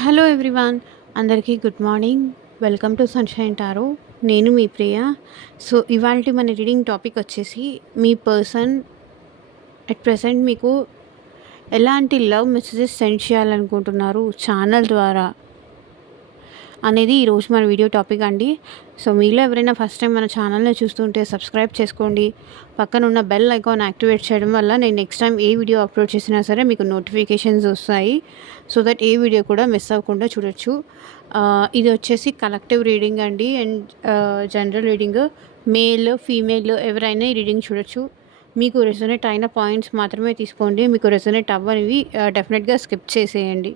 Hello everyone, అందరికీ good morning. Welcome to sunshine tarot. నేను మీ ప్రియ. So ఇవాల్టి మన రీడింగ్ టాపిక్ వచ్చేసి మీ పర్సన్ అట్ ప్రెజెంట్ మీకు ఎలాంటి లవ్ మెసేజెస్ సెండ్ చేయాలనుకుంటున్నారు ఛానల్ ద్వారా అనేది ఈరోజు మన వీడియో టాపిక్ అండి. సో మీలో ఎవరైనా ఫస్ట్ టైం మన ఛానల్ని చూస్తుంటే సబ్స్క్రైబ్ చేసుకోండి. పక్కన ఉన్న బెల్ ఐకాన్ యాక్టివేట్ చేయడం వల్ల నేను నెక్స్ట్ టైం ఏ వీడియో అప్లోడ్ చేసినా సరే మీకు నోటిఫికేషన్స్ వస్తాయి. సో దట్ ఏ వీడియో కూడా మిస్ అవ్వకుండా చూడొచ్చు. ఇది వచ్చేసి కలెక్టివ్ రీడింగ్ అండి and general reading. Male female ఎవరైనా ఈ రీడింగ్ చూడొచ్చు. మీకు రెజొనేట్ అయిన పాయింట్స్ మాత్రమే తీసుకోండి. మీకు రెజొనేట్ అవ్వనివి డెఫినెట్గా స్కిప్ చేసేయండి.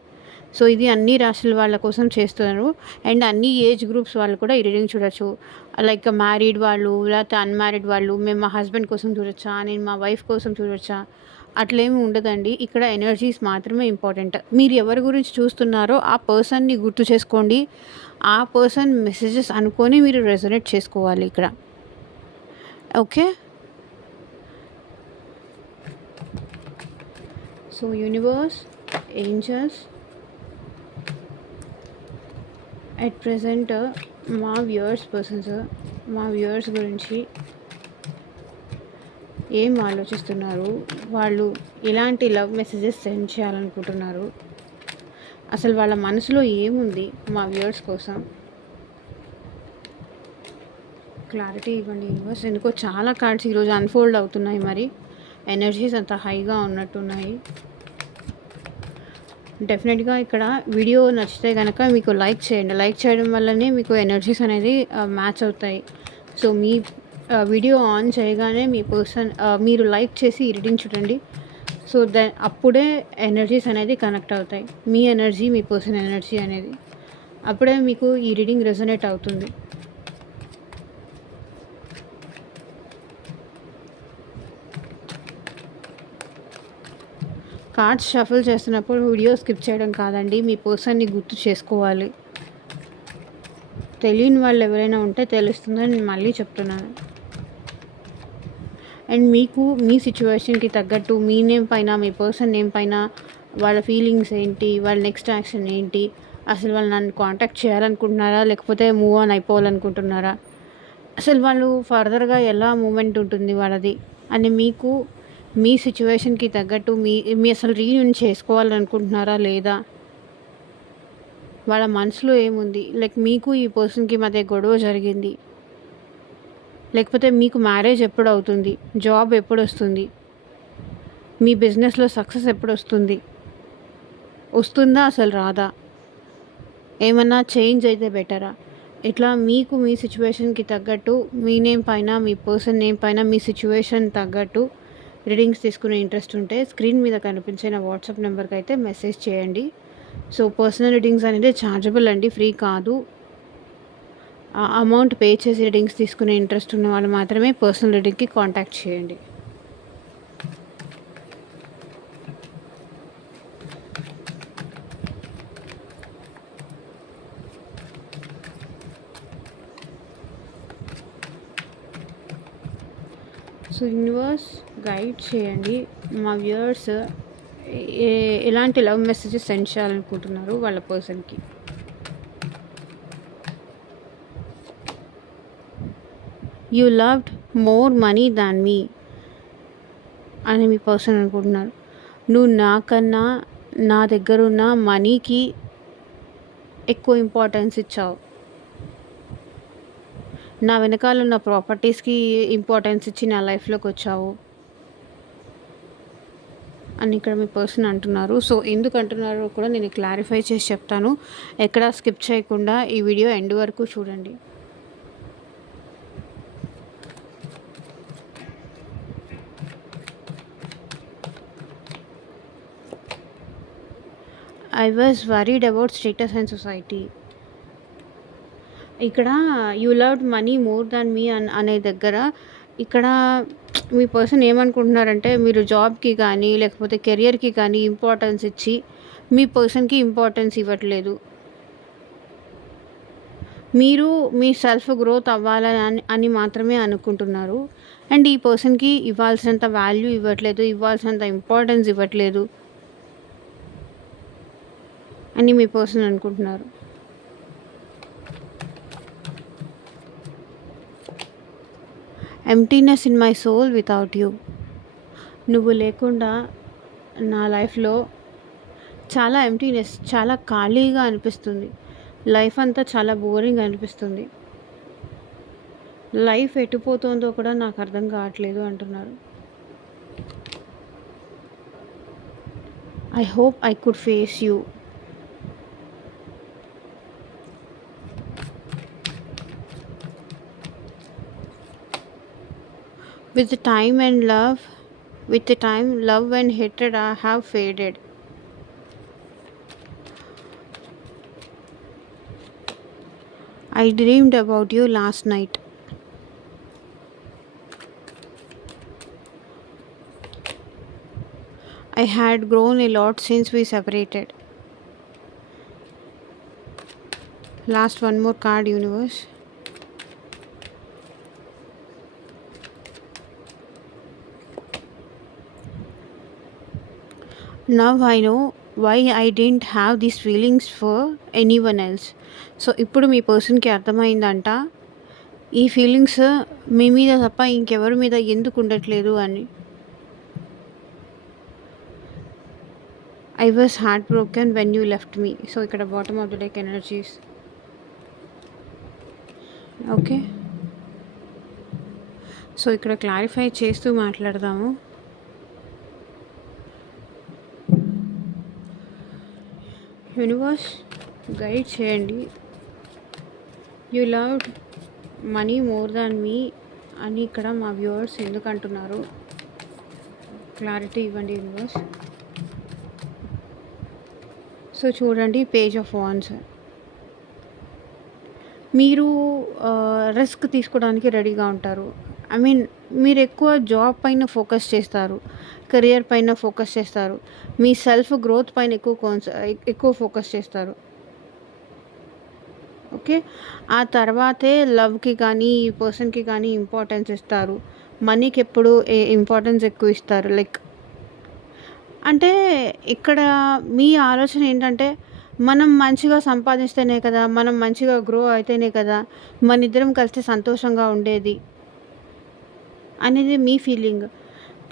సో ఇది అన్ని రాశుల వాళ్ళ కోసం చేస్తున్నారు అండ్ అన్ని ఏజ్ గ్రూప్స్ వాళ్ళు కూడా ఈ రీడింగ్ చూడొచ్చు. లైక్ మ్యారీడ్ వాళ్ళు లేకపోతే అన్మ్యారీడ్ వాళ్ళు, మేము మా హస్బెండ్ కోసం చూడొచ్చా, నేను మా వైఫ్ కోసం చూడొచ్చా, అట్లేమి ఉండదండి. ఇక్కడ ఎనర్జీస్ మాత్రమే ఇంపార్టెంట్. మీరు ఎవరి గురించి చూస్తున్నారో ఆ పర్సన్ని గుర్తు చేసుకోండి. ఆ పర్సన్ మెసేజెస్ అనుకొని మీరు రెజొనేట్ చేసుకోవాలి ఇక్కడ. Okay. So universe, angels, at present మా వ్యూవర్స్ గురించి ఏం ఆలోచిస్తున్నారు, వాళ్ళు ఎలాంటి లవ్ మెసేజెస్ సెండ్ చేయాలనుకుంటున్నారు, అసలు వాళ్ళ మనసులో ఏముంది మా వ్యూవర్స్ కోసం క్లారిటీ ఇవ్వండి యూనివర్స్. ఎందుకో చాలా కార్డ్స్ ఈరోజు అన్ఫోల్డ్ అవుతున్నాయి, మరి ఎనర్జీస్ అంత హైగా ఉన్నట్టున్నాయి. డెఫినెట్గా ఇక్కడ వీడియో నచ్చితే కనుక మీకు లైక్ చేయండి. లైక్ చేయడం వల్లనే మీకు ఎనర్జీస్ అనేది మ్యాచ్ అవుతాయి. సో మీ వీడియో ఆన్ చేయగానే మీ పర్సన్ మీరు లైక్ చేసి రీడింగ్ చూడండి. సో అప్పుడే ఎనర్జీస్ అనేది కనెక్ట్ అవుతాయి. మీ ఎనర్జీ, మీ పర్సన్ ఎనర్జీ అనేది అప్పుడే మీకు ఈ రీడింగ్ రెజొనేట్ అవుతుంది. కార్డ్స్ షఫుల్ చేస్తున్నప్పుడు వీడియో స్కిప్ చేయడం కాదండి, మీ పర్సన్ని గుర్తు చేసుకోవాలి. తెలియని వాళ్ళు ఎవరైనా ఉంటే తెలుస్తుందని నేను మళ్ళీ చెప్తున్నాను. అండ్ మీకు మీ సిచ్యువేషన్కి తగ్గట్టు మీ నేమ్ పైన, మీ పర్సన్ నేమ్ పైన వాళ్ళ ఫీలింగ్స్ ఏంటి, వాళ్ళ నెక్స్ట్ యాక్షన్ ఏంటి, అసలు వాళ్ళు నన్ను కాంటాక్ట్ చేయాలనుకుంటున్నారా లేకపోతే మూవ్ ఆన్ అయిపోవాలనుకుంటున్నారా, అసలు వాళ్ళు ఫర్దర్గా ఎలా మూమెంట్ ఉంటుంది వాళ్ళది అని మీకు మీ సిచ్యువేషన్కి తగ్గట్టు మీ అసలు రీయూనియన్ చేసుకోవాలనుకుంటున్నారా లేదా, వాళ్ళ మనసులో ఏముంది, లైక్ మీకు ఈ పర్సన్కి మధ్య గొడవ జరిగింది, లేకపోతే మీకు మ్యారేజ్ ఎప్పుడు అవుతుంది, జాబ్ ఎప్పుడు వస్తుంది, మీ బిజినెస్లో సక్సెస్ ఎప్పుడు వస్తుంది, వస్తుందా అసలు రాదా, ఏమన్నా చేంజ్ అయితే బెటరా, ఇట్లా మీకు మీ సిచ్యువేషన్కి తగ్గట్టు మీ నేమ్ పైన, మీ పర్సన్ నేమ్ పైన, మీ సిచ్యువేషన్ తగ్గట్టు రీడింగ్స్ తీసుకునే ఇంట్రెస్ట్ ఉంటే స్క్రీన్ మీద కనిపించే నా వాట్సాప్ నెంబర్కి అయితే మెసేజ్ చేయండి. సో పర్సనల్ రీడింగ్స్ అనేది ఛార్జబుల్ అండి, ఫ్రీ కాదు. అమౌంట్ పే చేసి రీడింగ్స్ తీసుకునే ఇంట్రెస్ట్ ఉన్న వాళ్ళు మాత్రమే పర్సనల్ రీడింగ్కి కాంటాక్ట్ చేయండి. సో యూనివర్స్ గైడ్ చేయండి, మా వ్యూవర్స్ ఎలాంటి లవ్ మెసేజెస్ సెండ్ చేయాలనుకుంటున్నారు వాళ్ళ పర్సన్కి. You loved more money than me అని మీ పర్సన్ అనుకుంటున్నారు. నువ్వు నాకన్నా నా దగ్గర ఉన్న మనీకి ఎక్కువ ఇంపార్టెన్స్ ఇచ్చావు, నా వెనకాల ఉన్న ప్రాపర్టీస్కి ఇంపార్టెన్స్ ఇచ్చి నా లైఫ్లోకి వచ్చావు అని ఇక్కడ మీ పర్సన్ అంటున్నారు. సో ఎందుకు అంటున్నారో కూడా నేను క్లారిఫై చేసి చెప్తాను. ఎక్కడా స్కిప్ చేయకుండా ఈ వీడియో ఎండ్ వరకు చూడండి. I was worried about status and society. ఇక్కడ you loved money more than me అనే దగ్గర ఇక్కడ మీ పర్సన్ ఏమనుకుంటున్నారంటే మీరు జాబ్కి కానీ లేకపోతే కెరియర్కి కానీ ఇంపార్టెన్స్ ఇచ్చి మీ పర్సన్కి ఇంపార్టెన్స్ ఇవ్వట్లేదు. మీరు మీ సెల్ఫ్ గ్రోత్ అవ్వాలని అని మాత్రమే అనుకుంటున్నారు అండ్ ఈ పర్సన్కి ఇవ్వాల్సినంత వాల్యూ ఇవ్వట్లేదు, ఇవ్వాల్సినంత ఇంపార్టెన్స్ ఇవ్వట్లేదు. అని మీ పర్సన్ అనుకుంటున్నారు. Emptiness in my soul without you. నువ్వు లేకుండా నా లైఫ్లో చాలా ఎంప్టీనెస్, చాలా ఖాళీగా అనిపిస్తుంది. లైఫ్ అంతా చాలా బోరింగ్ అనిపిస్తుంది. లైఫ్ ఎటుపోతుందో కూడా నాకు అర్థం కావట్లేదు అంటున్నారు. I hope I could face you. With the time and love, with the time, love and hatred have faded. I dreamed about you last night. I had grown a lot since we separated. Last one more card, universe. Now I know why I didn't have these feelings for anyone else. So ఇప్పుడు మీ పర్సన్కి అర్థమైందంట ఈ feelings మీ మీద తప్ప ఇంకెవరి మీద ఎందుకు ఉండట్లేదు అని. I was heart broken when you left me. So ఇక్కడ bottom of the deck energies. Okay, so ఇక్కడ క్లారిఫై చేస్తూ మాట్లాడదాము. యూనివర్స్ గైడ్ చేయండి. You loved money more than me అని ఇక్కడ మా వ్యూవర్స్ ఎందుకు అంటున్నారు? క్లారిటీ ఇవ్వండి యూనివర్స్. సో చూడండి, పేజ్ ఆఫ్ వాన్స్. మీరు రిస్క్ తీసుకోవడానికి రెడీగా ఉంటారు. ఐ మీన్ మీరు ఎక్కువ జాబ్ పైన ఫోకస్ చేస్తారు, కెరియర్ పైన ఫోకస్ చేస్తారు, మీ సెల్ఫ్ గ్రోత్ పైన ఎక్కువ ఫోకస్ చేస్తారు. ఓకే, ఆ తర్వాతే లవ్కి కానీ ఈ పర్సన్కి కానీ ఇంపార్టెన్స్ ఇస్తారు. మనీకి ఎప్పుడు ఇంపార్టెన్స్ ఎక్కువ ఇస్తారు. లైక్ అంటే ఇక్కడ మీ ఆలోచన ఏంటంటే మనం మంచిగా సంపాదిస్తేనే కదా, మనం మంచిగా గ్రో అయితేనే కదా మన ఇద్దరం కలిసి సంతోషంగా ఉండేది అనేది మీ ఫీలింగ్.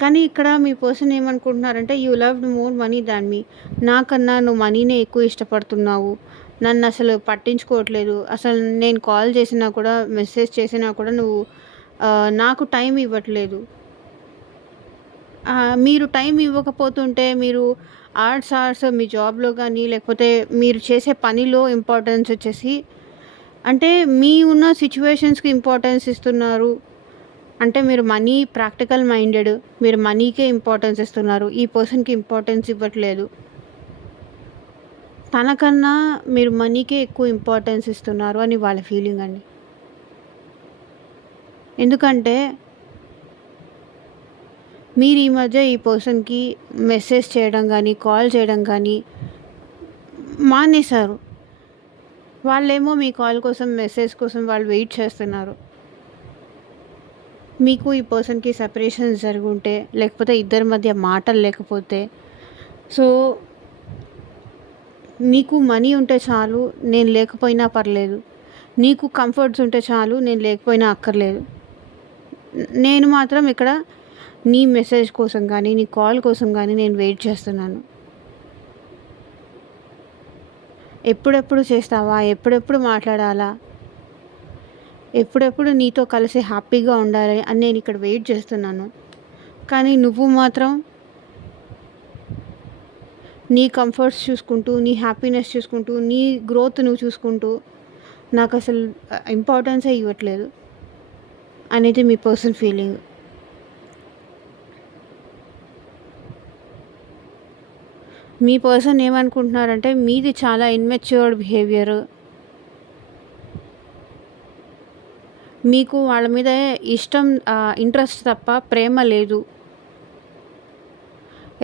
కానీ ఇక్కడ మీ పర్సన్ ఏమనుకుంటున్నారంటే యూ లవ్డ్ మోర్ మనీ దాన్ మీ. నాకన్నా నువ్వు మనీనే ఎక్కువ ఇష్టపడుతున్నావు, నన్ను అసలు పట్టించుకోవట్లేదు, అసలు నేను కాల్ చేసినా కూడా మెసేజ్ చేసినా కూడా నువ్వు నాకు టైం ఇవ్వట్లేదు. మీరు టైం ఇవ్వకపోతుంటే మీరు అవర్స్ మీ జాబ్లో కానీ లేకపోతే మీరు చేసే పనిలో ఇంపార్టెన్స్ వచ్చేసి అంటే మీ ఉన్న సిచ్యువేషన్స్కి ఇంపార్టెన్స్ ఇస్తున్నారు. అంటే మీరు మనీ ప్రాక్టికల్ మైండెడ్, మీరు మనీకే ఇంపార్టెన్స్ ఇస్తున్నారు, ఈ పర్సన్కి ఇంపార్టెన్స్ ఇవ్వట్లేదు. తనకన్నా మీరు మనీకే ఎక్కువ ఇంపార్టెన్స్ ఇస్తున్నారు అని వాళ్ళ ఫీలింగ్ అండి. ఎందుకంటే మీరు ఈ మధ్య ఈ పర్సన్కి మెసేజ్ చేయడం కానీ కాల్ చేయడం కానీ మానేశారు. వాళ్ళేమో మీ కాల్ కోసం మెసేజ్ కోసం వాళ్ళు వెయిట్ చేస్తున్నారు. మీకు ఈ పర్సన్కి సెపరేషన్ జరుగుంటే లేకపోతే ఇద్దరి మధ్య మాటలు లేకపోతే, సో నీకు మనీ ఉంటే చాలు, నేను లేకపోయినా పర్లేదు, నీకు కంఫర్ట్స్ ఉంటే చాలు, నేను లేకపోయినా అక్కర్లేదు, నేను మాత్రం ఇక్కడ నీ మెసేజ్ కోసం కానీ నీ కాల్ కోసం కానీ నేను వెయిట్ చేస్తున్నాను. ఎప్పుడెప్పుడు చేస్తావా, ఎప్పుడెప్పుడు మాట్లాడాలా, ఎప్పుడెప్పుడు నీతో కలిసి హ్యాపీగా ఉండాలి అని నేను ఇక్కడ వెయిట్ చేస్తున్నాను. కానీ నువ్వు మాత్రం నీ కంఫర్ట్స్ చూసుకుంటూ, నీ హ్యాపీనెస్ చూసుకుంటూ, నీ గ్రోత్ నువ్వు చూసుకుంటూ నాకు అసలు ఇంపార్టెన్సే ఇవ్వట్లేదు అనేది మీ పర్సన్ ఫీలింగ్. మీ పర్సన్ ఏమనుకుంటున్నారంటే మీది చాలా ఇన్మెచ్యూర్డ్ బిహేవియర్, మీకు వాళ్ళ మీద ఇష్టం ఇంట్రెస్ట్ తప్ప ప్రేమ లేదు,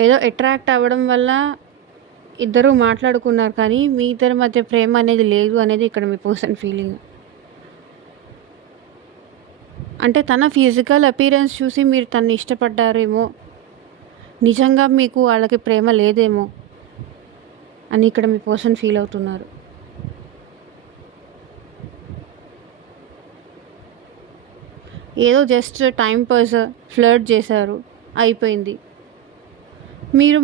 ఏదో అట్రాక్ట్ అవ్వడం వల్ల ఇద్దరు మాట్లాడుకున్నారు కానీ మీ ఇద్దరి మధ్య ప్రేమ అనేది లేదు అనేది ఇక్కడ మీ పర్సన్ ఫీలింగ్. అంటే తన ఫిజికల్ అపీరెన్స్ చూసి మీరు తనని ఇష్టపడ్డారేమో, నిజంగా మీకు వాళ్ళకి ప్రేమ లేదేమో. అని ఇక్కడ మీ పర్సన్ ఫీల్ అవుతున్నారు. ఏదో జస్ట్ టైం పాస్ ఫ్లర్ట్ చేశారు, అయిపోయింది. మీరు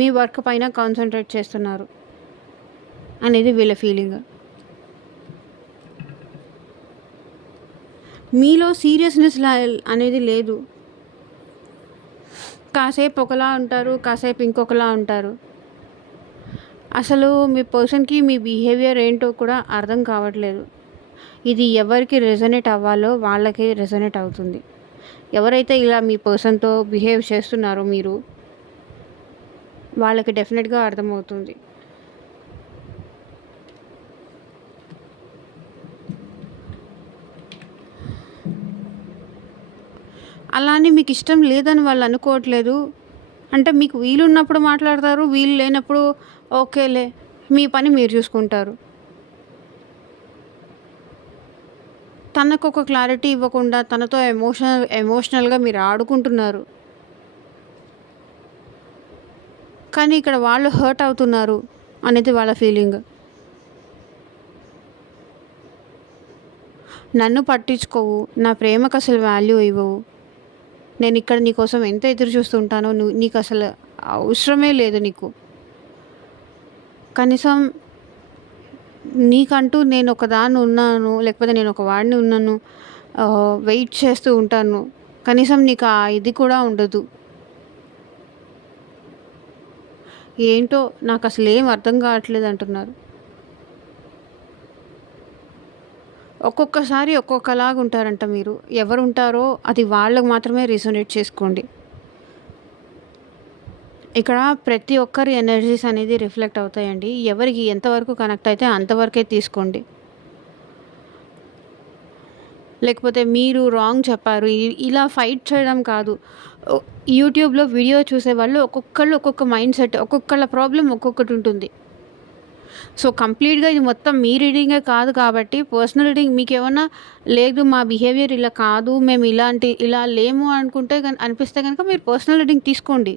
మీ వర్క్ పైన కాన్సన్ట్రేట్ చేస్తున్నారు అనేది వీళ్ళ ఫీలింగ్. మీలో సీరియస్నెస్ అనేది లేదు. కాసేపు ఒకలా ఉంటారు, కాసేపు ఇంకొకలా ఉంటారు. అసలు మీ పర్సన్కి మీ బిహేవియర్ ఏంటో కూడా అర్థం కావట్లేదు. ఇది ఎవరికి రెజొనేట్ అవ్వాలో వాళ్ళకి రెజొనేట్ అవుతుంది. ఎవరైతే ఇలా మీ పర్సన్తో బిహేవ్ చేస్తున్నారో మీరు, వాళ్ళకి డెఫినెట్గా అర్థమవుతుంది. అలానే మీకు ఇష్టం లేదని వాళ్ళు అనుకోవట్లేదు. అంటే మీకు వీలున్నప్పుడు మాట్లాడతారు, వీలు లేనప్పుడు ఓకేలే మీ పని మీరు చూసుకుంటారు. తనకు ఒక క్లారిటీ ఇవ్వకుండా తనతో ఎమోషనల్గా మీరు ఆడుకుంటున్నారు. కానీ ఇక్కడ వాళ్ళు హర్ట్ అవుతున్నారు అనేది వాళ్ళ ఫీలింగ్. నన్ను పట్టించుకోవు, నా ప్రేమకు అసలు వాల్యూ ఇవ్వవు, నేను ఇక్కడ నీకోసం ఎంత ఎదురు చూస్తుంటానో నీకు అసలు అవసరమే లేదు. నీకు కనీసం నీకంటూ నేను ఒకదాన్ని ఉన్నాను, లేకపోతే నేను ఒక వాడిని ఉన్నాను, వెయిట్ చేస్తూ ఉంటాను, కనీసం నీకు ఆ ఇది కూడా ఉండదు. ఏంటో నాకు అసలు ఏం అర్థం కావట్లేదు అంటున్నారు. ఒక్కొక్కసారి ఒక్కొక్కలాగా ఉంటారంట మీరు. ఎవరు ఉంటారో అది వాళ్ళకు మాత్రమే రిజొనేట్ చేసుకోండి. ఇక్కడ ప్రతి ఒక్కరి ఎనర్జీస్ అనేది రిఫ్లెక్ట్ అవుతాయండి. ఎవరికి ఎంతవరకు కనెక్ట్ అయితే అంతవరకే తీసుకోండి. లేకపోతే మీరు రాంగ్ చెప్పారు ఇలా ఫైట్ చేయడం కాదు. యూట్యూబ్లో వీడియో చూసేవాళ్ళు ఒక్కొక్కళ్ళు ఒక్కొక్క మైండ్ సెట్, ఒక్కొక్కళ్ళ ప్రాబ్లం ఒక్కొక్కటి ఉంటుంది. సో కంప్లీట్గా ఇది మొత్తం మీ రీడింగే కాదు కాబట్టి పర్సనల్ రీడింగ్ మీకు ఏమన్నా లేదు మా బిహేవియర్ ఇలా కాదు, మేము ఇలా లేము అనుకుంటే అనిపిస్తే కనుక మీరు పర్సనల్ రీడింగ్ తీసుకోండి.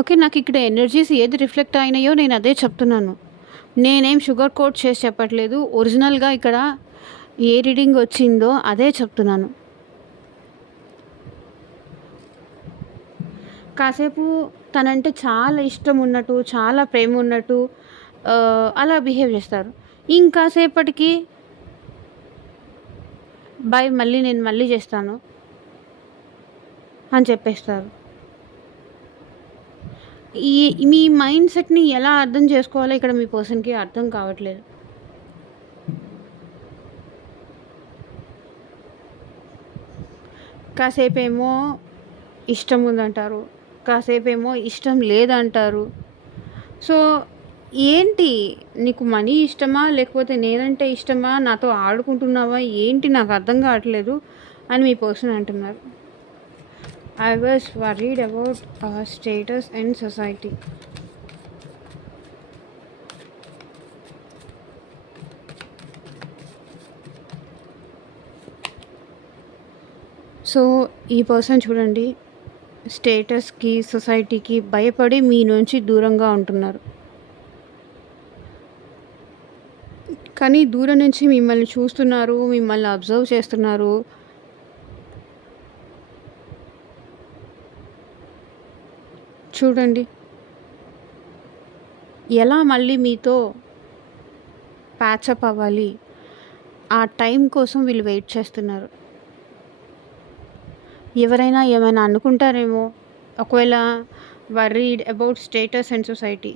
ఓకే, నాకు ఇక్కడ ఎనర్జీస్ ఏది రిఫ్లెక్ట్ అయినాయో నేను అదే చెప్తున్నాను. నేనేం షుగర్ కోట్ చేసి చెప్పట్లేదు. ఒరిజినల్గా ఇక్కడ ఏ రీడింగ్ వచ్చిందో అదే చెప్తున్నాను. కాసేపు తనంటే చాలా ఇష్టం ఉన్నట్టు, చాలా ప్రేమ ఉన్నట్టు అలా బిహేవ్ చేస్తారు. ఇంకాసేపటికి బాయ్, నేను మళ్ళీ చేస్తాను అని చెప్పేస్తారు. మీ మైండ్ సెట్ని ఎలా అర్థం చేసుకోవాలో ఇక్కడ మీ పర్సన్కి అర్థం కావట్లేదు. కాసేపేమో ఇష్టం ఉందంటారు, కాసేపేమో ఇష్టం లేదంటారు. సో ఏంటి, నీకు మనీ ఇష్టమా, లేకపోతే నేనంటే ఇష్టమా, నాతో ఆడుకుంటున్నావా, ఏంటి నాకు అర్థం కావట్లేదు అని మీ పర్సన్ అంటున్నారు. I was worried about our status in society. So ఈ పర్సన్ చూడండి, స్టేటస్కి, సొసైటీకి భయపడి మీ నుంచి దూరంగా ఉంటున్నారు. కానీ దూరం నుంచి మిమ్మల్ని చూస్తున్నారు, మిమ్మల్ని అబ్జర్వ్ చేస్తున్నారు. చూడండి ఎలా మళ్ళీ మీతో ప్యాచప్ అవ్వాలి, ఆ టైం కోసం వీళ్ళు వెయిట్ చేస్తున్నారు. ఎవరైనా ఏమైనా అనుకుంటారేమో, ఒకవేళ worried about status and society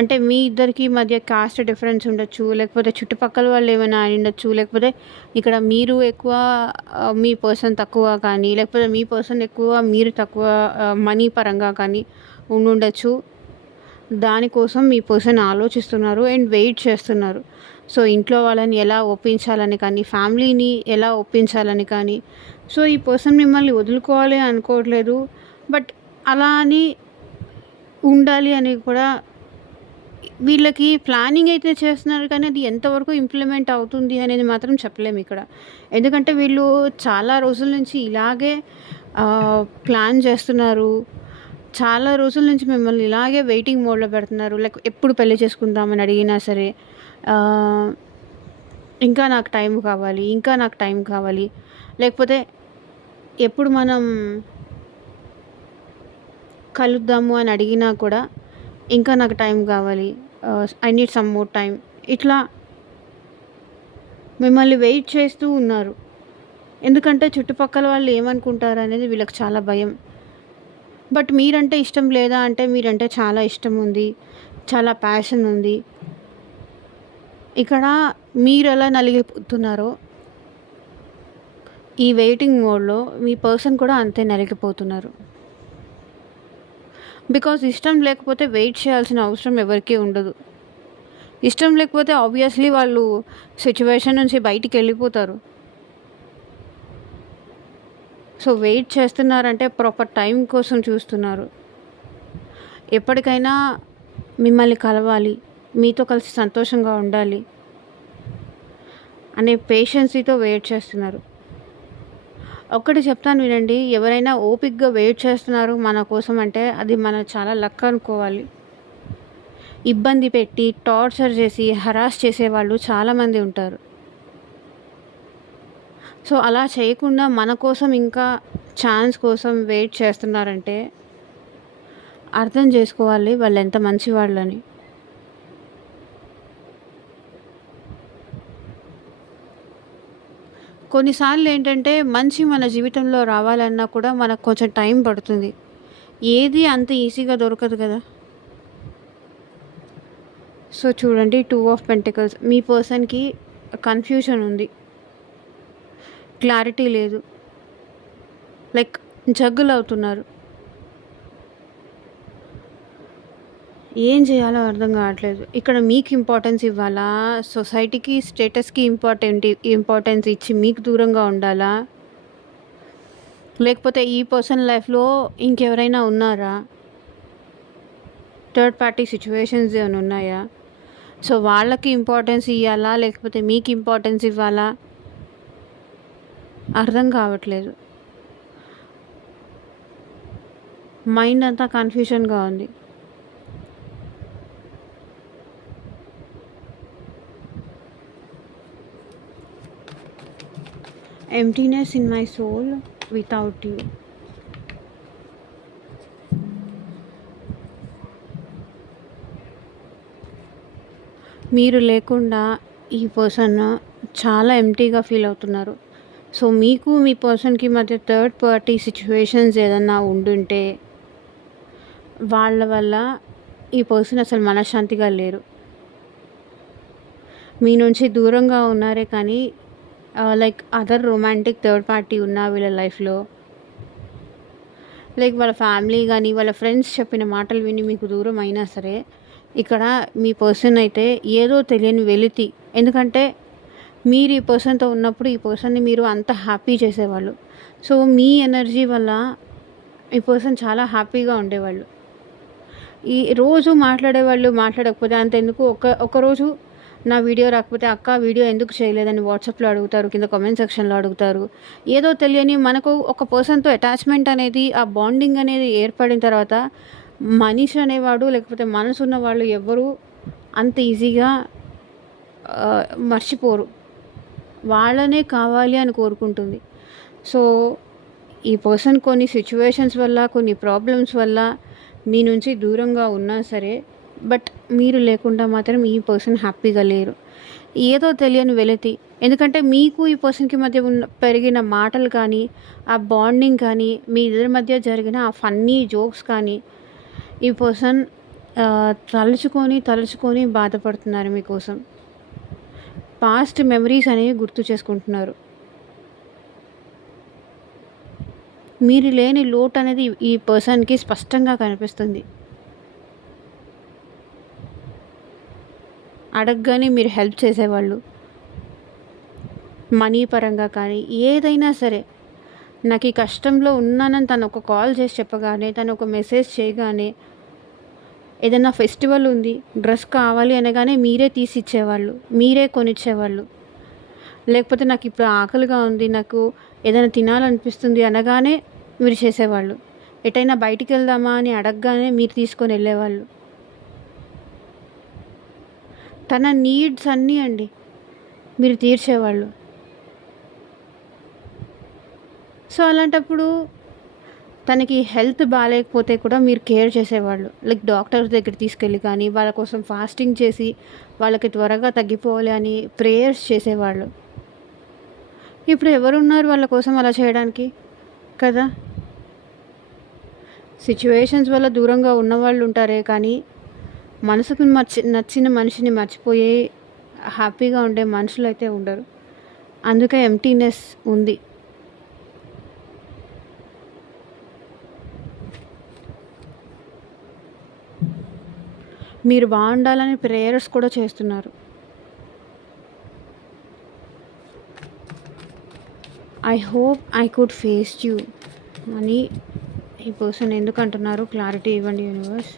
అంటే మీ ఇద్దరికి మధ్య కాస్ట్ డిఫరెన్స్ ఉండొచ్చు, లేకపోతే చుట్టుపక్కల వాళ్ళు ఏమైనా ఉండొచ్చు, లేకపోతే ఇక్కడ మీరు ఎక్కువ మీ పర్సన్ తక్కువ కానీ, లేకపోతే మీ పర్సన్ ఎక్కువ మీరు తక్కువ మనీ పరంగా కానీ ఉండొచ్చు. దానికోసం మీ పర్సన్ ఆలోచిస్తున్నారు అండ్ వెయిట్ చేస్తున్నారు. సో ఇంట్లో వాళ్ళని ఎలా ఒప్పించాలని కానీ, ఫ్యామిలీని ఎలా ఒప్పించాలని కానీ. సో ఈ పర్సన్ మిమ్మల్ని వదులుకోవాలి అనుకోవట్లేదు, బట్ అలా అని ఉండాలి అని కూడా వీళ్ళకి ప్లానింగ్ అయితే చేస్తున్నారు. కానీ అది ఎంతవరకు ఇంప్లిమెంట్ అవుతుంది అనేది మాత్రం చెప్పలేము ఇక్కడ. ఎందుకంటే వీళ్ళు చాలా రోజుల నుంచి ఇలాగే ప్లాన్ చేస్తున్నారు, చాలా రోజుల నుంచి మిమ్మల్ని ఇలాగే వెయిటింగ్ మోడ్‌లో పెడుతున్నారు. లైక్ ఎప్పుడు పెళ్లి చేసుకుందామని అడిగినా సరే, ఆహ్, ఇంకా నాకు టైం కావాలి, ఇంకా నాకు టైం కావాలి. లేకపోతే ఎప్పుడు మనం కలుద్దాము అని అడిగినా కూడా, ఇంకా నాకు టైం కావాలి. I need some more time. ఇట్లా మిమ్మల్ని వెయిట్ చేస్తూ ఉన్నారు. ఎందుకంటే చుట్టుపక్కల వాళ్ళు ఏమనుకుంటారనేది వీళ్ళకి చాలా భయం. బట్ మీరంటే ఇష్టం లేదా అంటే మీరంటే చాలా ఇష్టం ఉంది. చాలా ప్యాషన్ ఉంది. ఇక్కడ మీరెలా నలిగిపోతున్నారో, ఈ వెయిటింగ్ మోడ్‌లో మీ పర్సన్ కూడా అంతే నలిగిపోతున్నారు. బికాజ్ ఇష్టం లేకపోతే వెయిట్ చేయాల్సిన అవసరం ఎవరికీ ఉండదు. ఇష్టం లేకపోతే ఆబ్వియస్‌లీ వాళ్ళు సిట్యుయేషన్ నుంచి బయటికెళ్ళిపోతారు. సో, వెయిట్ చేస్తున్నారంటే ప్రాపర్ టైం కోసం చూస్తున్నారు. ఎప్పటికైనా మిమ్మల్ని కలవాలి, మీతో కలిసి సంతోషంగా ఉండాలి అనే పేషెన్సీతో వెయిట్ చేస్తున్నారు. ఒక్కటి చెప్తాను వినండి. ఎవరైనా ఓపికగా వెయిట్ చేస్తున్నారు మన కోసం అంటే అది మన చాలా లక్ అనుకోవాలి. ఇబ్బంది పెట్టి, టార్చర్ చేసి, హరాస్ చేసేవాళ్ళు చాలామంది ఉంటారు. సో, అలా చేయకుండా మన కోసం ఇంకా ఛాన్స్ కోసం వెయిట్ చేస్తున్నారంటే అర్థం చేసుకోవాలి వాళ్ళెంత మంచివాళ్ళని. కొన్నిసార్లు ఏంటంటే మంచి మన జీవితంలో రావాలన్నా కూడా మనకు కొంచెం టైం పడుతుంది. ఏది అంత ఈజీగా దొరకదు కదా! సో, చూడండి 2 ఆఫ్ పెంటికల్స్ మీ పర్సన్‌కి కన్‌ఫ్యూజన్ ఉంది. క్లారిటీ లేదు. లైక్ జగ్గులవుతున్నారు. ఏం చేయాలో అర్థం కావట్లేదు. ఇక్కడ మీకు ఇంపార్టెన్స్ ఇవ్వాలా? సొసైటీకి, స్టేటస్‌కి ఇంపార్టెన్స్ ఇచ్చి మీకు దూరంగా ఉండాలా? లేకపోతే ఈ పర్సన్ లైఫ్‌లో ఇంకెవరైనా ఉన్నారా? థర్డ్ పార్టీ సిట్యుయేషన్స్ ఏమైనా ఉన్నాయా? సో, వాళ్ళకి ఇంపార్టెన్స్ ఇయ్యాలా? లేకపోతే మీకు ఇంపార్టెన్స్ ఇవ్వాలా? అర్థం కావట్లేదు. మైండ్ అంతా కన్‌ఫ్యూజన్‌గా ఉంది. Emptiness in my soul without you. మీరు లేకుండా ఈ పర్సన్ చాలా ఎంప్టీగా ఫీల్ అవుతున్నారు. సో, మీకు మీ పర్సన్‌కి మధ్య థర్డ్ పార్టీ సిట్యుయేషన్స్ ఏదన్నా ఉండుంటే వాళ్ళ వల్ల ఈ పర్సన్ అసలు మనశ్శాంతిగా లేరు. మీ నుంచి దూరంగా ఉన్నారే కానీ like other romantic third party ఉన్నా వీళ్ళ లైఫ్‌లో, లైక్ వాళ్ళ ఫ్యామిలీ గానీ, వాళ్ళ ఫ్రెండ్స్ చెప్పిన మాటలు విని మీకు దూరం అయినా సరే, ఇక్కడ మీ పర్సన్ అయితే ఏదో తెలియని వెలితి. ఎందుకంటే మీరు ఈ పర్సన్‌తో ఉన్నప్పుడు ఈ పర్సన్‌ని మీరు అంత హ్యాపీ చేసేవాళ్ళు. సో, మీ ఎనర్జీ వల్ల ఈ పర్సన్ చాలా హ్యాపీగా ఉండేవాళ్ళు. ఈ రోజు మాట్లాడేవాళ్ళు, మాట్లాడకపోతే అంతెందుకు ఒకరోజు నా వీడియో రాకపోతే అక్క వీడియో ఎందుకు చేయలేదని వాట్సాప్‌లో అడుగుతారు. కింద కామెంట్ సెక్షన్‌లో అడుగుతారు. ఏదో తెలియని మనకు ఒక పర్సన్‌తో అటాచ్‌మెంట్ అనేది, ఆ బాండింగ్ అనేది ఏర్పడిన తర్వాత మనిషి అనేవాడు లేకపోతే మనసున్న వాళ్ళు ఎవ్వరూ అంత ఈజీగా మర్చిపోరు. వాళ్ళనే కావాలి అని కోరుకుంటుంది. సో, ఈ పర్సన్ కొన్ని సిట్యుయేషన్స్ వల్ల, కొన్ని ప్రాబ్లమ్స్ వల్ల మీ నుంచి దూరంగా ఉన్నా సరే, బట్ మీరు లేకుండా మాత్రం ఈ పర్సన్ హ్యాపీగా లేరు. ఏదో తెలియని వెలితి. ఎందుకంటే మీకు ఈ పర్సన్‌కి మధ్య పెరిగిన మాటలు కానీ, ఆ బాండింగ్ కానీ, మీ ఇద్దరి మధ్య జరిగిన ఆ ఫన్నీ జోక్స్ కానీ, ఈ పర్సన్ తలుచుకొని బాధపడుతున్నారు మీకోసం. పాస్ట్ మెమరీస్ అనేవి గుర్తు చేసుకుంటున్నారు. మీరు లేని లోటు అనేది ఈ పర్సన్‌కి స్పష్టంగా కనిపిస్తుంది. అడగగానే మీరు హెల్ప్ చేసేవాళ్ళు. మనీ పరంగా కానీ, ఏదైనా సరే. నాకు ఈ కష్టంలో ఉన్నానని తను ఒక కాల్ చేసి చెప్పగానే, తను ఒక మెసేజ్ చేయగానే, ఏదైనా ఫెస్టివల్ ఉంది, డ్రెస్ కావాలి అనగానే మీరే తీసి ఇచ్చేవాళ్ళు. మీరే కొనిచ్చేవాళ్ళు. లేకపోతే నాకు ఇప్పుడు ఆకలిగా ఉంది, నాకు ఏదైనా తినాలనిపిస్తుంది అనగానే మీరు చేసేవాళ్ళు. ఎటైనా బయటికెళ్దామా అని అడగగానే మీరు తీసుకొని వెళ్ళేవాళ్ళు. తన నీడ్స్ అన్నీ అండి మీరు తీర్చేవాళ్ళు. సో, అలాంటప్పుడు తనకి హెల్త్ బాలేకపోతే కూడా మీరు కేర్ చేసేవాళ్ళు. లైక్ డాక్టర్స్ దగ్గరికి తీసుకెళ్ళి కానీ, వాళ్ళ కోసం ఫాస్టింగ్ చేసి, వాళ్ళకి త్వరగా తగ్గిపోవాలి అని ప్రేయర్స్ చేసేవాళ్ళు. ఇప్పుడు ఎవరున్నారు వాళ్ళ కోసం అలా చేయడానికి? కదా! సిట్యుయేషన్స్ వల్ల దూరంగా ఉన్నవాళ్ళు ఉంటారే కానీ, మనసుకు నచ్చిన మనిషిని మర్చిపోయి హ్యాపీగా ఉండే మనుషులైతే ఉండరు. అందుకే ఎంప్టీనెస్ ఉంది. మీరు బాగుండాలని ప్రేయర్స్ కూడా చేస్తున్నారు. I hope I could face you అని ఈ పర్సన్ ఎందుకు అంటున్నారు? క్లారిటీ ఇవ్వండి యూనివర్స్.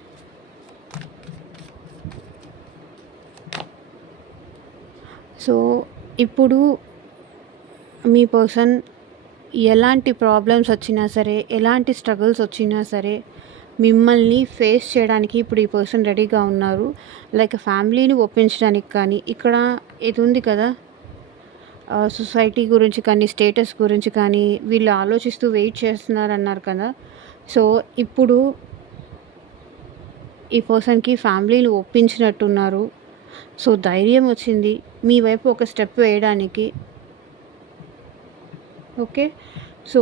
సో ఇప్పుడు మీ పర్సన్ ఎలాంటి ప్రాబ్లమ్స్ వచ్చినా సరే, ఎలాంటి స్ట్రగుల్స్ వచ్చినా సరే మిమ్మల్ని ఫేస్ చేయడానికి ఇప్పుడు ఈ పర్సన్ రెడీగా ఉన్నారు. లైక్ ఫ్యామిలీని ఒప్పించడానికి కానీ, ఇక్కడ ఇది ఉంది కదా, సొసైటీ గురించి కానీ, స్టేటస్ గురించి కానీ వీళ్ళు ఆలోచిస్తూ వెయిట్ చేస్తున్నారు అన్నారు కదా. సో ఇప్పుడు ఈ పర్సన్కి ఫ్యామిలీని ఒప్పించినట్టున్నారు. సో ధైర్యం వచ్చింది మీ వైపు ఒక స్టెప్ వేయడానికి. ఓకే, సో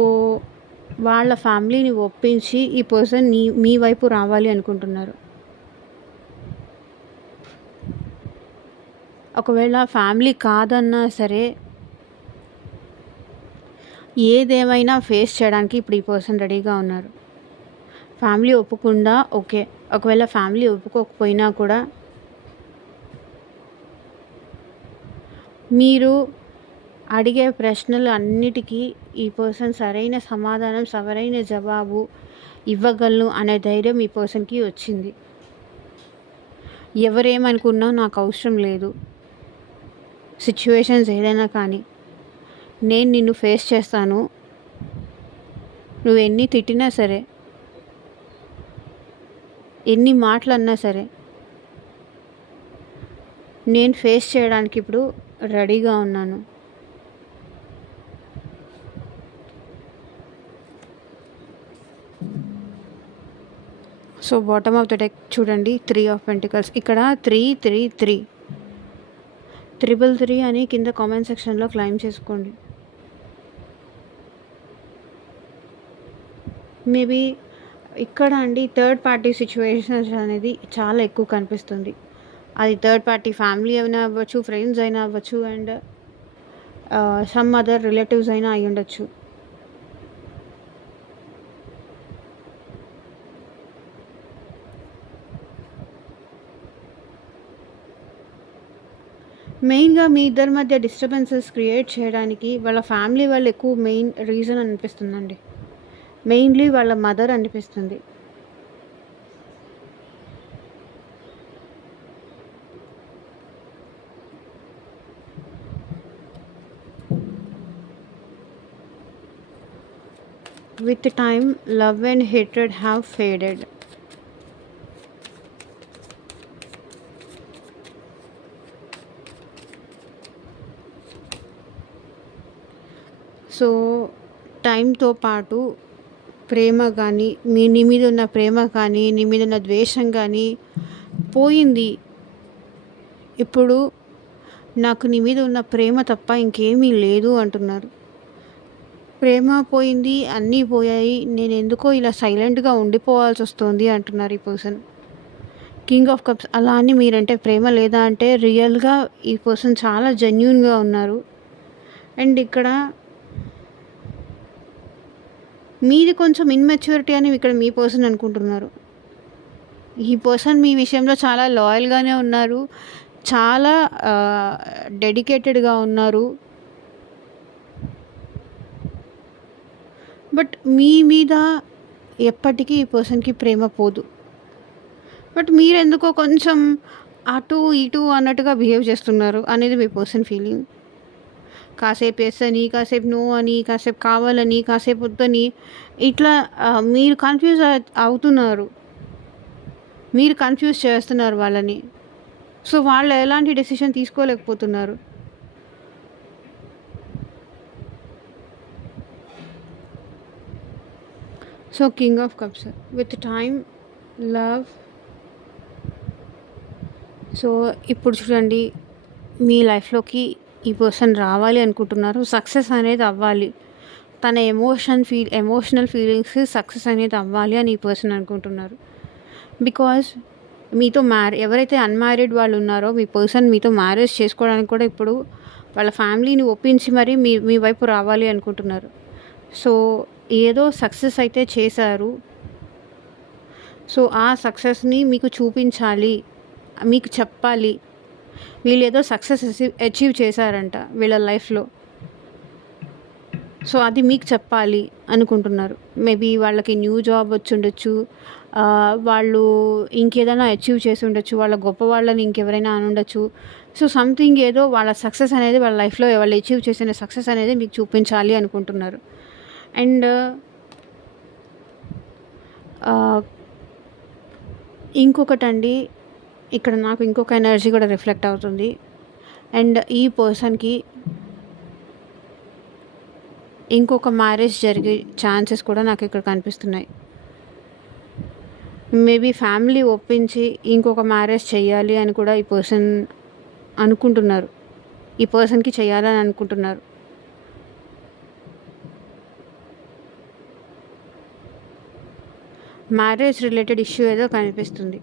వాళ్ళ ఫ్యామిలీని ఒప్పించి ఈ పర్సన్ మీ వైపు రావాలి అనుకుంటున్నారు. ఒకవేళ ఫ్యామిలీ కాదన్నా సరే, ఏదేమైనా ఫేస్ చేయడానికి ఇప్పుడు ఈ పర్సన్ రెడీగా ఉన్నారు. ఫ్యామిలీ ఒప్పుకుండా ఓకే, ఒకవేళ ఫ్యామిలీ ఒప్పుకోకపోయినా కూడా మీరు అడిగే ప్రశ్నలు అన్నిటికీ ఈ పర్సన్ సరైన సమాధానం, సరైన జవాబు ఇవ్వగలను అనే ధైర్యం ఈ పర్సన్కి వచ్చింది. ఎవరేమనుకున్నా నాకు అవసరం లేదు, సిచ్యువేషన్స్ ఏదైనా కానీ నేను నిన్ను ఫేస్ చేస్తాను. నువ్వు ఎన్ని తిట్టినా సరే, ఎన్ని మాటలు అన్నా సరే నేను ఫేస్ చేయడానికి ఇప్పుడు రెడీగా ఉన్నాను. So bottom of the deck చూడండి, 3 ఆఫ్ పెంటికల్స్. ఇక్కడ 3 3 అని కింద కామెంట్ సెక్షన్లో క్లైమ్ చేసుకోండి. మేబీ ఇక్కడ అండి థర్డ్ పార్టీ సిచ్యువేషన్స్ అనేది చాలా ఎక్కువ కనిపిస్తుంది. అది థర్డ్ పార్టీ ఫ్యామిలీ అయినా అవ్వచ్చు, ఫ్రెండ్స్ అయినా అవ్వచ్చు, అండ్ సమ్ అదర్ రిలేటివ్స్ అయినా అయి ఉండొచ్చు. మెయిన్గా మీ ఇద్దరి మధ్య డిస్టర్బెన్సెస్ క్రియేట్ చేయడానికి వాళ్ళ ఫ్యామిలీ వాళ్ళు ఎక్కువ మెయిన్ రీజన్ అనిపిస్తుందండి. మెయిన్లీ వాళ్ళ మదర్ అనిపిస్తుంది. With time love and hatred have faded. So టైంతో పాటు ప్రేమ కానీ, నీ మీద ఉన్న ప్రేమ కానీ, నీ మీద ఉన్న ద్వేషం కానీ పోయింది. ఇప్పుడు నాకు నీ మీద ఉన్న ప్రేమ తప్ప ఇంకేమీ లేదు అంటున్నారు. ప్రేమ పోయింది, అన్నీ పోయాయి, నేను ఎందుకో ఇలా సైలెంట్గా ఉండిపోవాల్సి వస్తుంది అంటున్నారు ఈ పర్సన్. King of cups. అలా అని మీరంటే ప్రేమ లేదా అంటే రియల్గా ఈ పర్సన్ చాలా జెన్యూన్గా ఉన్నారు. అండ్ ఇక్కడ మీది కొంచెం ఇన్మెచ్యూరిటీ అని ఇక్కడ మీ పర్సన్ అనుకుంటున్నారు. ఈ పర్సన్ మీ విషయంలో చాలా లాయల్గానే ఉన్నారు, చాలా డెడికేటెడ్గా ఉన్నారు. బట్ మీ మీద ఎప్పటికీ ఈ పర్సన్కి ప్రేమ పోదు. బట్ మీరెందుకో కొంచెం అటు ఇటు అన్నట్టుగా బిహేవ్ చేస్తున్నారు అనేది మీ పర్సన్ ఫీలింగ్. కాసేపు ఎస్ అని, కాసేపు నో అని, కాసేపు కావాలని, కాసేపు వద్దని, ఇట్లా మీరు కన్‌ఫ్యూజ్ అవుతున్నారు. మీరు కన్‌ఫ్యూజ్ చేస్తున్నారు వాళ్ళని. సో, వాళ్ళు ఎలాంటి డెసిషన్ తీసుకోలేకపోతున్నారు. So, king of cups with time, love. So, ఇప్పుడు చూడండి, మీ లైఫ్‌లోకి ఈ పర్సన్ రావాలి అనుకుంటున్నారు. సక్సెస్ అనేది అవ్వాలి. తన ఎమోషనల్ ఫీలింగ్స్ సక్సెస్ అనేది అవ్వాలి అని ఈ పర్సన్ అనుకుంటున్నారు. బికాజ్ మీతో ఎవరైతే అన్‌మ్యారీడ్ వాళ్ళు ఉన్నారో, మీ పర్సన్ మీతో మ్యారేజ్ చేసుకోవడానికి కూడా ఇప్పుడు వాళ్ళ ఫ్యామిలీని ఒప్పించి మరీ మీ మీ వైపు రావాలి అనుకుంటున్నారు. సో, ఏదో సక్సెస్ అయితే చేశారు. సో, ఆ సక్సెస్‌ని మీకు చూపించాలి, మీకు చెప్పాలి. వీళ్ళేదో సక్సెస్ అచీవ్ చేశారంట వీళ్ళ లైఫ్‌లో. సో, అది మీకు చెప్పాలి అనుకుంటున్నారు. మేబీ వాళ్ళకి న్యూ జాబ్ వచ్చుండొచ్చు. వాళ్ళు ఇంకేదైనా అచీవ్ చేసి ఉండొచ్చు. వాళ్ళ గొప్పవాళ్ళని ఇంకెవరైనా అనుండొచ్చు. సో, సంథింగ్ ఏదో వాళ్ళ సక్సెస్ అనేది వాళ్ళ లైఫ్‌లో వాళ్ళు అచీవ్ చేసిన సక్సెస్ అనేది మీకు చూపించాలి అనుకుంటున్నారు. అండ్ ఇంకొకటండి, ఇక్కడ నాకు ఇంకొక ఎనర్జీ కూడా రిఫ్లెక్ట్ అవుతుంది. అండ్ ఈ పర్సన్‌కి ఇంకొక మ్యారేజ్ జరిగే ఛాన్సెస్ కూడా నాకు ఇక్కడ కనిపిస్తున్నాయి. మేబీ ఫ్యామిలీ ఒప్పించి ఇంకొక మ్యారేజ్ చేయాలి అని కూడా ఈ పర్సన్ అనుకుంటున్నారు. ఈ పర్సన్‌కి చేయాలని అనుకుంటున్నారు. మ్యారేజ్ రిలేటెడ్ ఇష్యూ ఏదో కనిపిస్తుంది.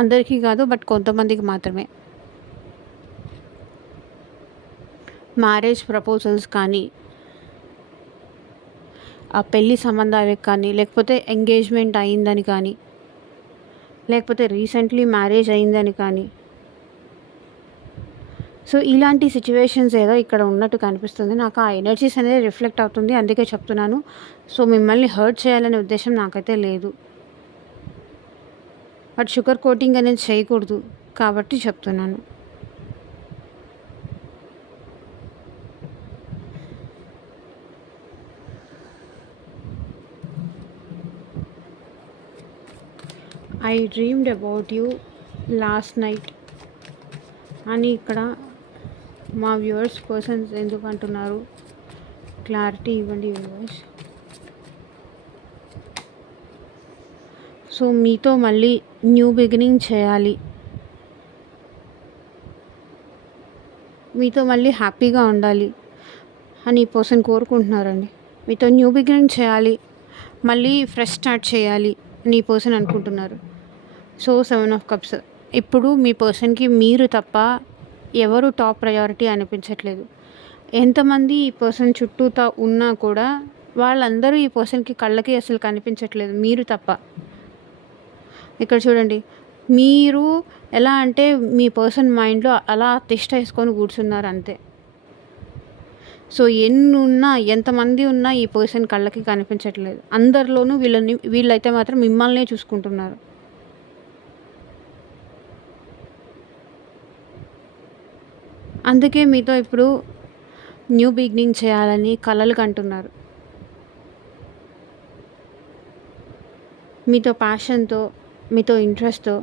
అందరికీ కాదు, బట్ కొంతమందికి మాత్రమే. మ్యారేజ్ ప్రపోజల్స్ కానీ, ఆ పెళ్లి సంబంధాలకు కానీ, లేకపోతే ఎంగేజ్మెంట్ అయిందని కానీ, లేకపోతే రీసెంట్లీ మ్యారేజ్ అయిందని కానీ, సో ఇలాంటి సిచ్యువేషన్స్ ఏదో ఇక్కడ ఉన్నట్టు కనిపిస్తుంది. నాకు ఆ ఎనర్జీస్ అనేది రిఫ్లెక్ట్ అవుతుంది. అందుకే చెప్తున్నాను. సో, మిమ్మల్ని హర్ట్ చేయాలనే ఉద్దేశం నాకైతే లేదు. బట్ షుగర్ కోటింగ్ అనేది చేయకూడదు కాబట్టి చెప్తున్నాను. I dreamed about you last night అని ఇక్కడ మా వ్యూవర్స్ పర్సన్స్ ఎందుకు అంటున్నారు? క్లారిటీ ఇవ్వండి వ్యూవర్స్. సో, మీతో మళ్ళీ న్యూ బిగినింగ్ చేయాలి, మీతో మళ్ళీ హ్యాపీగా ఉండాలి అని ఈ పర్సన్ కోరుకుంటున్నారండి. మీతో న్యూ బిగినింగ్ చేయాలి, మళ్ళీ ఫ్రెష్ స్టార్ట్ చేయాలి అని ఈ పర్సన్ అనుకుంటున్నారు. So, 7 of cups. ఇప్పుడు మీ పర్సన్‌కి మీరు తప్ప ఎవరు టాప్ ప్రయారిటీ అనిపించట్లేదు. ఎంతమంది ఈ పర్సన్ చుట్టూతా ఉన్నా కూడా వాళ్ళందరూ ఈ పర్సన్‌కి కళ్ళకి అసలు కనిపించట్లేదు, మీరు తప్ప. ఇక్కడ చూడండి, మీరు ఎలా అంటే మీ పర్సన్ మైండ్‌లో అలా తిష్ట వేసుకొని కూర్చున్నారు అంతే. సో, ఎన్నున్నా ఎంతమంది ఉన్నా ఈ పర్సన్ కళ్ళకి కనిపించట్లేదు. అందరిలోనూ వీళ్ళైతే మాత్రం మిమ్మల్నే చూసుకుంటున్నారు. అందుకే మీతో ఇప్పుడు న్యూ బిగినింగ్ చేయాలని కలలు కంటున్నారు. మీతో ప్యాషన్‌తో, మీతో ఇంట్రెస్ట్‌తో,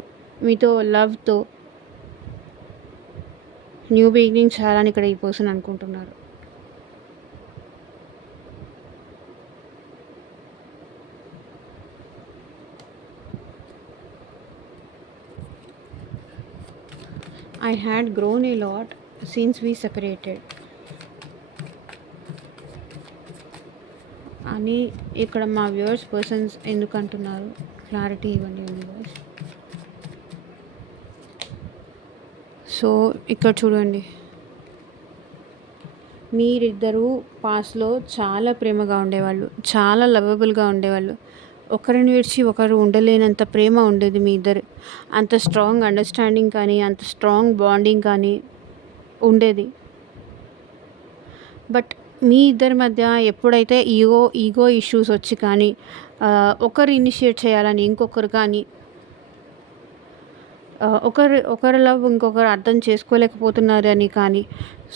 మీతో లవ్‌తో న్యూ బిగినింగ్ చేయాలని ఇక్కడ ఈ పర్సన్ అనుకుంటున్నారు. I had grown a lot since we separated అని ఇక్కడ మా వ్యూవర్స్ పర్సన్స్ ఎందుకు అంటున్నారు? క్లారిటీ ఇవ్వండి వ్యూవర్స్. సో, ఇక్కడ చూడండి, మీరిద్దరూ పాస్ట్లో చాలా ప్రేమగా ఉండేవాళ్ళు, చాలా లవబుల్గా ఉండేవాళ్ళు. ఒకరిని విడిచి ఒకరు ఉండలేనంత ప్రేమ ఉండేది మీ ఇద్దరు. అంత స్ట్రాంగ్ అండర్స్టాండింగ్ కానీ, అంత స్ట్రాంగ్ బాండింగ్ కానీ ఉండేది. బట్ మీ ఇద్దరి మధ్య ఎప్పుడైతే ఈగో ఇష్యూస్ వచ్చి కానీ, ఒకరు ఇనిషియేట్ చేయాలని ఇంకొకరు కానీ, ఒకరి లవ్ ఇంకొకరు అర్థం చేసుకోలేకపోతున్నారని కానీ,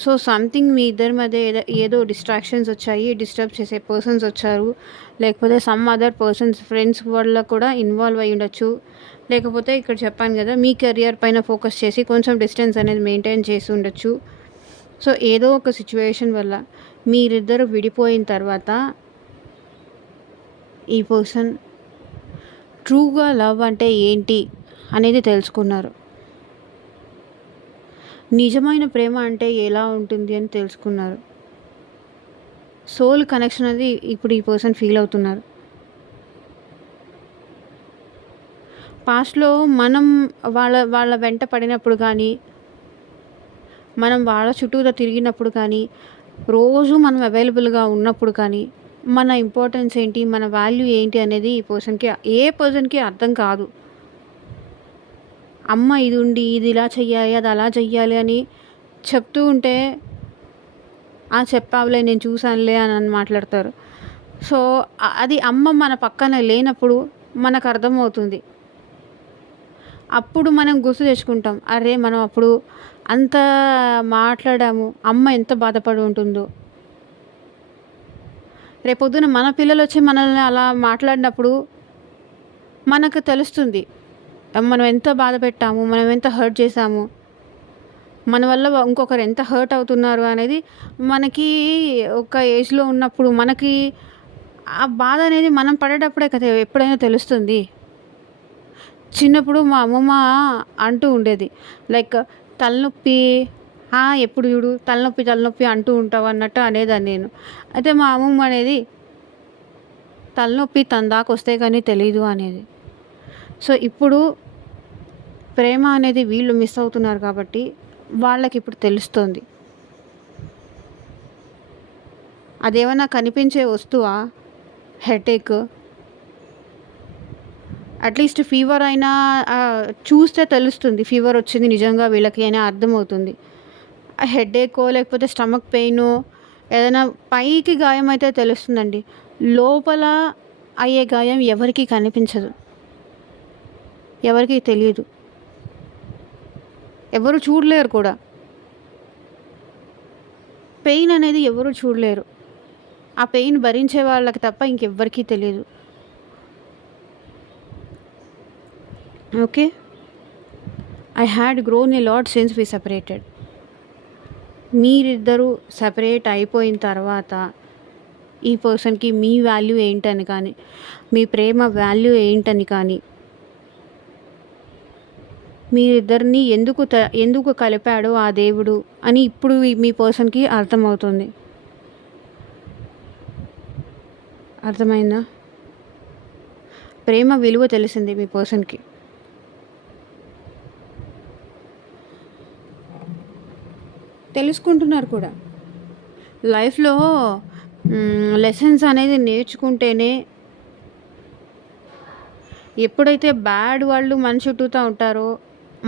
సో సంథింగ్ మీ ఇద్దరి మధ్య ఏదో డిస్ట్రాక్షన్స్ వచ్చాయి, డిస్టర్బ్ చేసే పర్సన్స్ వచ్చారు, లేకపోతే సమ్ అదర్ పర్సన్స్ ఫ్రెండ్స్ వల్ల కూడా ఇన్వాల్వ్ అయ్యి ఉండొచ్చు. లేకపోతే ఇక్కడ చెప్పాను కదా, మీ కెరియర్ పైన ఫోకస్ చేసి కొంచెం డిస్టెన్స్ అనేది మెయింటైన్ చేసి ఉండొచ్చు. సో ఏదో ఒక సిచ్యువేషన్ వల్ల మీరిద్దరు విడిపోయిన తర్వాత ఈ పర్సన్ ట్రూగా లవ్ అంటే ఏంటి అనేది తెలుసుకున్నారు. నిజమైన ప్రేమ అంటే ఎలా ఉంటుంది అని తెలుసుకున్నారు. సోల్ కనెక్షన్ అనేది ఇప్పుడు ఈ పర్సన్ ఫీల్ అవుతున్నారు. పాస్ట్లో మనం వాళ్ళ వెంట పడినప్పుడు కానీ, మనం వాళ్ళ చుట్టూరా తిరిగినప్పుడు కానీ, రోజు మనం అవైలబుల్గా ఉన్నప్పుడు కానీ, మన ఇంపార్టెన్స్ ఏంటి, మన వాల్యూ ఏంటి అనేది ఏ పర్సన్కి అర్థం కాదు. అమ్మ ఇది ఉండి ఇది ఇలా చెయ్యాలి, అది అలా చెయ్యాలి అని చెప్తూ ఉంటే, చెప్పావులే నేను చూసానులే అని మాట్లాడతారు. సో అది అమ్మ మన పక్కన లేనప్పుడు మనకు అర్థమవుతుంది. అప్పుడు మనం గుర్తు తెచ్చుకుంటాం, అరే మనం అప్పుడు అంత మాట్లాడాము, అమ్మ ఎంత బాధపడి ఉంటుందో. రేపొద్దున మన పిల్లలు వచ్చి మనల్ని అలా మాట్లాడినప్పుడు మనకు తెలుస్తుంది, మనం ఎంత బాధ పెట్టాము, మనం ఎంత హర్ట్ చేసాము, మన వల్ల ఇంకొకరు ఎంత హర్ట్ అవుతున్నారు అనేది మనకి ఒక ఏజ్లో ఉన్నప్పుడు మనకి ఆ బాధ అనేది మనం పడేటప్పుడే కదా ఎప్పుడైనా తెలుస్తుంది. చిన్నప్పుడు మా అమ్మమ్మ అంటూ ఉండేది, లైక్ తలనొప్పి ఎప్పుడు చూడు తలనొప్పి తలనొప్పి అంటూ ఉంటావు అన్నట్టు అనేదాన్ని నేను. అయితే మా అమ్మమ్మ అనేది తలనొప్పి తన దాకా వస్తే కానీ తెలీదు అనేది. సో ఇప్పుడు ప్రేమ అనేది వీళ్ళు మిస్ అవుతున్నారు కాబట్టి వాళ్ళకి ఇప్పుడు తెలుస్తుంది. అదేమన్నా కనిపించే వస్తువా? హెడేక్, అట్లీస్ట్ ఫీవర్ అయినా చూస్తే తెలుస్తుంది ఫీవర్ వచ్చింది నిజంగా వీళ్ళకి అని అర్థమవుతుంది. హెడేకో లేకపోతే స్టమక్ పెయిన్ ఏదైనా పైకి గాయం అయితే తెలుస్తుందండి, లోపల అయ్యే గాయం ఎవరికి కనిపించదు, ఎవరికి తెలియదు, ఎవరు చూడలేరు కూడా. పెయిన్ అనేది ఎవరు చూడలేరు, ఆ పెయిన్ భరించే వాళ్ళకి తప్ప ఇంకెవ్వరికీ తెలియదు. Okay, I had grown a lot since we separated. మీరిద్దరూ సెపరేట్ అయిపోయిన తర్వాత ఈ పర్సన్కి మీ వాల్యూ ఏంటని కానీ, మీ ప్రేమ వాల్యూ ఏంటని కానీ, మీరిద్దరిని ఎందుకు కలిపాడో ఆ దేవుడు అని ఇప్పుడు మీ పర్సన్కి అర్థమవుతుంది. అర్థమైందా? ప్రేమ విలువ తెలిసింది మీ పర్సన్కి. తెలుసుకుంటున్నారు కూడా. లైఫ్లో లెసన్స్ అనేది నేర్చుకుంటేనే, ఎప్పుడైతే బ్యాడ్ వాళ్ళు మన చుట్టూతా ఉంటారో,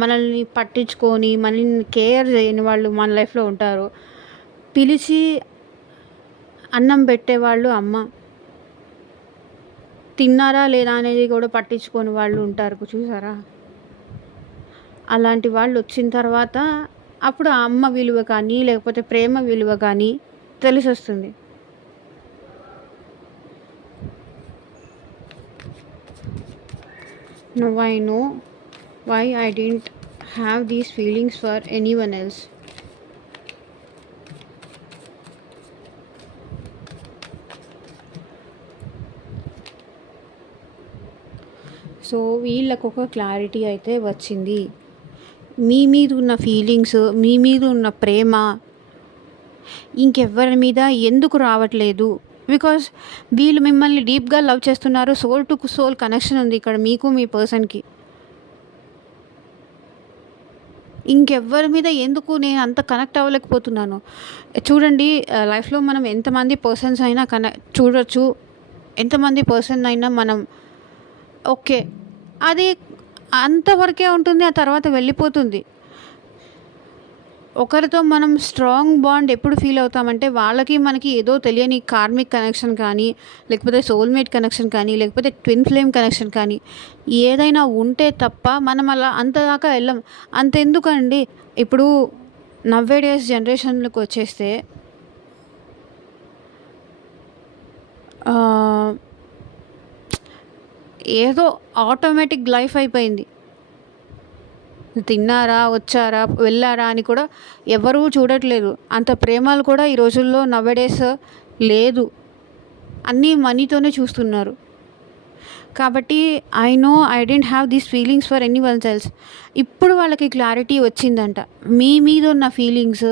మనల్ని పట్టించుకొని మనల్ని కేర్ చేయని వాళ్ళు మన లైఫ్లో ఉంటారో, పిలిచి అన్నం పెట్టేవాళ్ళు అమ్మ, తిన్నారా లేదా అనేది కూడా పట్టించుకొని వాళ్ళు ఉంటారు చూసారా. అలాంటి వాళ్ళు వచ్చిన తర్వాత అప్పుడు ఆ అమ్మ విలువ కానీ లేకపోతే ప్రేమ విలువ కానీ తెలిసి వస్తుంది. Now I know why I didn't have these feelings for anyone else. So వీళ్ళకు ఒక క్లారిటీ అయితే వచ్చింది. మీ మీద ఉన్న ఫీలింగ్స్, మీ మీద ఉన్న ప్రేమ ఇంకెవ్వరి మీద ఎందుకు రావట్లేదు? బికాస్ వీళ్ళు మిమ్మల్ని డీప్గా లవ్ చేస్తున్నారు. సోల్ టు సోల్ కనెక్షన్ ఉంది ఇక్కడ మీకు మీ పర్సన్కి. ఇంకెవ్వరి మీద ఎందుకు నేను అంత కనెక్ట్ అవ్వలేకపోతున్నాను? చూడండి, లైఫ్లో మనం ఎంతమంది పర్సన్స్ అయినా చూడొచ్చు, ఎంతమంది పర్సన్ అయినా మనం ఓకే అది అంతవరకే ఉంటుంది, ఆ తర్వాత వెళ్ళిపోతుంది. ఒకరితో మనం స్ట్రాంగ్ బాండ్ ఎప్పుడు ఫీల్ అవుతామంటే వాళ్ళకి మనకి ఏదో తెలియని కార్మిక్ కనెక్షన్ కానీ, లేకపోతే సోల్‌మేట్ కనెక్షన్ కానీ, లేకపోతే ట్విన్ ఫ్లేమ్ కనెక్షన్ కానీ ఏదైనా ఉంటే తప్ప మనం అలా అంత దాకా వెళ్ళం. అంతెందుకండి, ఇప్పుడు నవ్వే డేస్ జనరేషన్‌లోకి వచ్చేస్తే ఆహ్, ఏదో ఆటోమేటిక్ లైఫ్ అయిపోయింది. తిన్నారా, వచ్చారా, వెళ్ళారా అని కూడా ఎవరూ చూడట్లేదు. అంత ప్రేమలు కూడా ఈ రోజుల్లో నౌఎడేస్ లేదు. అన్నీ మనీతోనే చూస్తున్నారు. కాబట్టి I know I didn't have these feelings for anyone else. ఇప్పుడు వాళ్ళకి క్లారిటీ వచ్చిందంట. మీ మీద ఉన్న ఫీలింగ్స్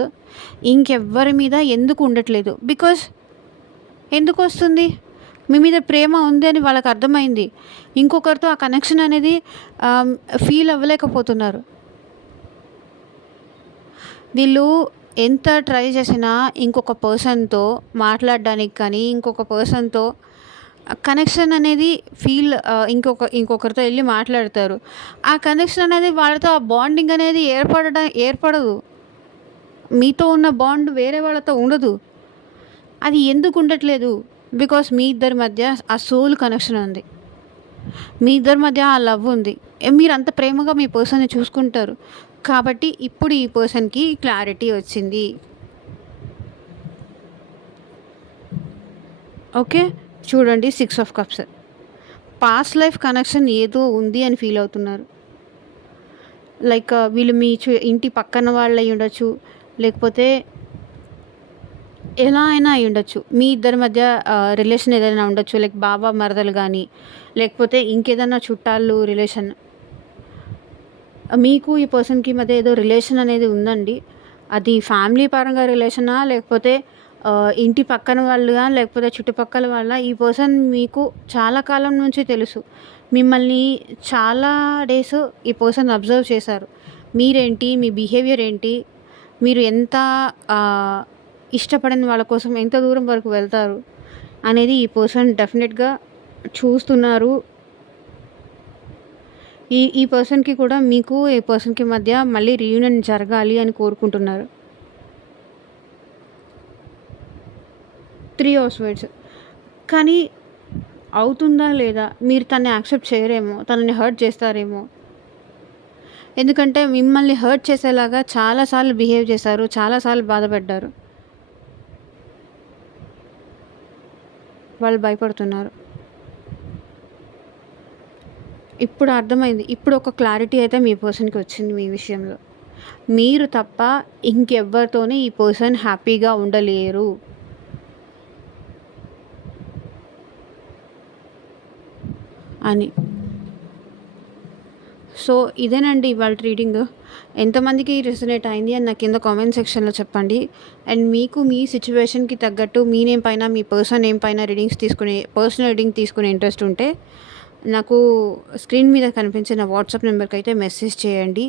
ఇంకెవ్వరి మీద ఎందుకు ఉండట్లేదు. బికాజ్ ఎందుకొస్తుంది? మీ మీద ప్రేమ ఉంది అని వాళ్ళకి అర్థమైంది. ఇంకొకరితో ఆ కనెక్షన్ అనేది ఫీల్ అవ్వలేకపోతున్నారు. వీళ్ళు ఎంత ట్రై చేసినా ఇంకొక పర్సన్‌తో మాట్లాడడానికి కానీ, ఇంకొక పర్సన్‌తో కనెక్షన్ అనేది ఇంకొకరితో ఎళ్లి మాట్లాడతారు. ఆ కనెక్షన్ అనేది వాళ్ళతో ఆ బాండింగ్ అనేది ఏర్పడదు. మీతో ఉన్న బాండ్ వేరే వాళ్ళతో ఉండదు. అది ఎందుకు ఉండట్లేదు? బికాస్ మీ ఇద్దరి మధ్య ఆ సోల్ కనెక్షన్ ఉంది. మీ ఇద్దరి మధ్య ఆ లవ్ ఉంది. మీరు అంత ప్రేమగా మీ పర్సన్‌ని చూసుకుంటారు. కాబట్టి ఇప్పుడు ఈ పర్సన్‌కి క్లారిటీ వచ్చింది. ఓకే. చూడండి 6 of cups. Past life connection ఏదో ఉంది అని ఫీల్ అవుతున్నారు. లైక్ వీళ్ళు మీ ఇంటి పక్కన వాళ్ళు అయ్యుండొచ్చు. లేకపోతే ఎలా అయినా అయ్యుండొచ్చు. మీ ఇద్దరి మధ్య రిలేషన్ ఏదైనా ఉండొచ్చు. లైక్ బావ, మరదలు గానీ, లేకపోతే ఇంకేదన్నా చుట్టాలు రిలేషన్. మీకు ఈ పర్సన్‌కి మధ్య ఏదో రిలేషన్ అనేది ఉందండి. అది ఫ్యామిలీ పరంగా రిలేషనా? లేకపోతే ఇంటి పక్కన వాళ్ళా? లేకపోతే చుట్టుపక్కల వాళ్ళా? ఈ పర్సన్ మీకు చాలా కాలం నుంచి తెలుసు. మిమ్మల్ని చాలా డేస్ ఈ పర్సన్ అబ్జర్వ్ చేశారు. మీరేంటి? మీ బిహేవియర్ ఏంటి? మీరు ఎంత ఇష్టపడని వాళ్ళ కోసం ఎంత దూరం వరకు వెళ్తారు అనేది ఈ పర్సన్ డెఫినెట్‌గా చూస్తున్నారు. ఈ పర్సన్‌కి కూడా మీకు ఈ పర్సన్‌కి మధ్య మళ్ళీ రీయూనియన్ జరగాలి అని కోరుకుంటున్నారు. 3 ఆఫ్ స్వర్డ్స్. కానీ అవుతుందా లేదా? మీరు తనని యాక్సెప్ట్ చేయరేమో, తనని హర్ట్ చేస్తారేమో. ఎందుకంటే మిమ్మల్ని హర్ట్ చేసేలాగా చాలా సార్లు బిహేవ్ చేశారు. చాలా సార్లు బాధపడ్డారు. వాళ్ళు భయపడుతున్నారు. ఇప్పుడు అర్థమైంది. ఇప్పుడు ఒక క్లారిటీ అయితే మీ పర్సన్‌కి వచ్చింది మీ విషయంలో. మీరు తప్ప ఇంకెవ్వరితోని ఈ పర్సన్ హ్యాపీగా ఉండలేరు అని. సో ఇదేనండి ఇవాల్టి రీడింగ్. ఎంతమందికి రెసొనేట్ అయింది అని నాకు కింద కామెంట్ సెక్షన్‌లో చెప్పండి. అండ్ మీకు మీ సిట్యుయేషన్‌కి తగ్గట్టు మీ నేమ్ పైన, మీ పర్సన్ నేమ్ పైన పర్సనల్ రీడింగ్ తీసుకునే ఇంట్రెస్ట్ ఉంటే నాకు స్క్రీన్ మీద కనిపించిన వాట్సాప్ నెంబర్‌కి అయితే మెసేజ్ చేయండి.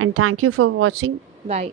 And thank you for watching. Bye.